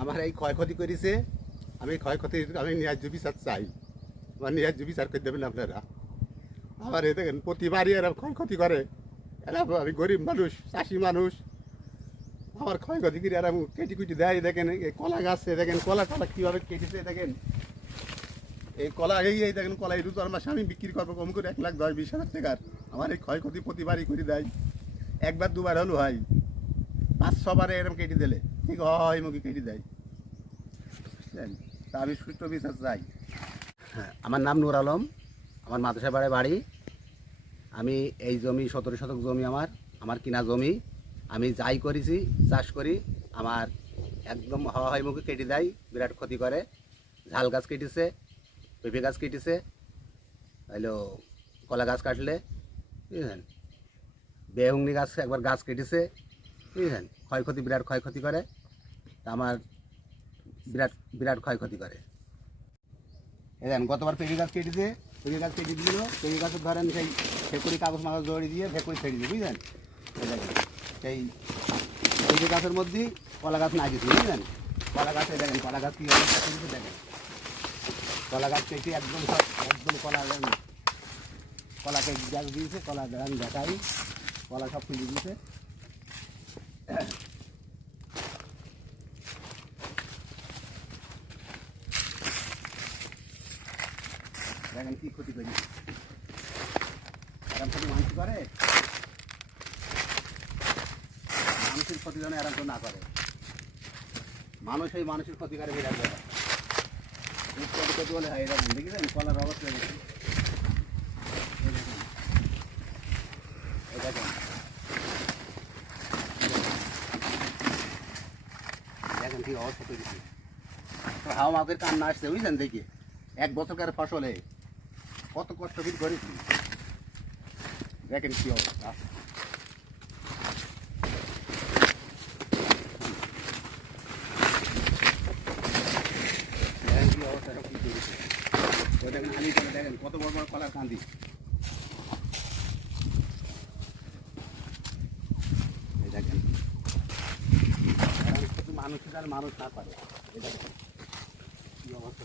আমার এই ক্ষয়ক্ষতি করেছে, আমি ক্ষয়ক্ষতি, আমি ন্যায্য বিচার চাই। আমার ন্যায্য বিচার করে দেবেন আপনারা। আমার এ দেখেন, প্রতিবারই এরা ক্ষয়ক্ষতি করে। এরা আমি গরিব মানুষ, চাষি মানুষ। আমার ক্ষয়ক্ষতি করে এরা কেটে কুটি দেয়। দেখেন, এই কলা গাছে দেখেন, কলা কলা কীভাবে কেটেছে দেখেন। এই কলা এই দেখেন, কলা এই রুতো আমার স্বামী বিক্রি করব কম করে এক লাখ দশ, বিশ হাজার টাকার। আমার এই ক্ষয়ক্ষতি প্রতিবারই করে দেয়। একবার দুবার হলো হয়। পাঁচ ছবারে এরকম কেটে দিলে। ঠিক হয় মুখে কেটে দেয়। বুঝলেন? তা আমি সুষ্ঠু বিচার চাই। হ্যাঁ আমার নাম নুর আলম, আমার মাদ্রাসা পাড়ায় বাড়ি। আমি এই জমি, সতেরো শতক জমি আমার আমার কিনা জমি। আমি যাই করেছি, চাষ করি, আমার একদম হাওয়া হয় মুখে কেটে দেয়, বিরাট ক্ষতি করে। ঝাল গাছ কেটেছে, পেঁপে গাছ কেটেছে হইল কলা গাছ কাটলে, বুঝলেন? বেহুংনি গাছ একবার গাছ কেটেছে, বুঝলেন? ক্ষয়ক্ষতি, বিরাট ক্ষয়ক্ষতি করে। তা আমার বিরাট বিরাট ক্ষয়ক্ষতি করে। এলেন গতবার পেঁপে গাছ কেটেছে পেঁপে গাছ কেটে দিল পেঁপে গাছের ধরেন সেই ফেকুরি কাগজ মাগজ দৌড়ি দিয়ে ফেকুরি ছেড়ে দিয়ে বুঝলেন? দেখেন, সেই পেঁপে গাছের মধ্যেই কলা গাছ না গেছে বুঝলেন? কলা গাছে দেখেন কলা গাছ কী অবস্থা করেছে দেখেন। কলা গাছ কেটে একদম সব একদম কলা কলাকে গাছ দিয়েছে কলা দেখেন দেখাই কলা সব ফুলে দিয়েছে। দেখেন কি ক্ষতি করি? এরকম ক্ষতি মানুষ করে? মানুষের ক্ষতি যেন কেউ না করে। মানুষ এই মানুষের ক্ষতি করে বিরাট ক্ষতি বলে হয় এরকম, দেখেছেন? কলার অবস্থা দেখেন। দেখেন। কি অবস্থা করেছি তো হাওয়া মাপের কান্না আসছে বুঝলেন দেখি? এক বছরকার ফসলে। কত কষ্ট ফিল করেছি। দেখেন কি অবস্থা। দেখেন কত বড় বড় কলার কান্দি। দেখেন। আর মানুষ না করে। কি অবস্থা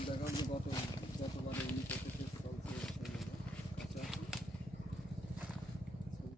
দেখাও কত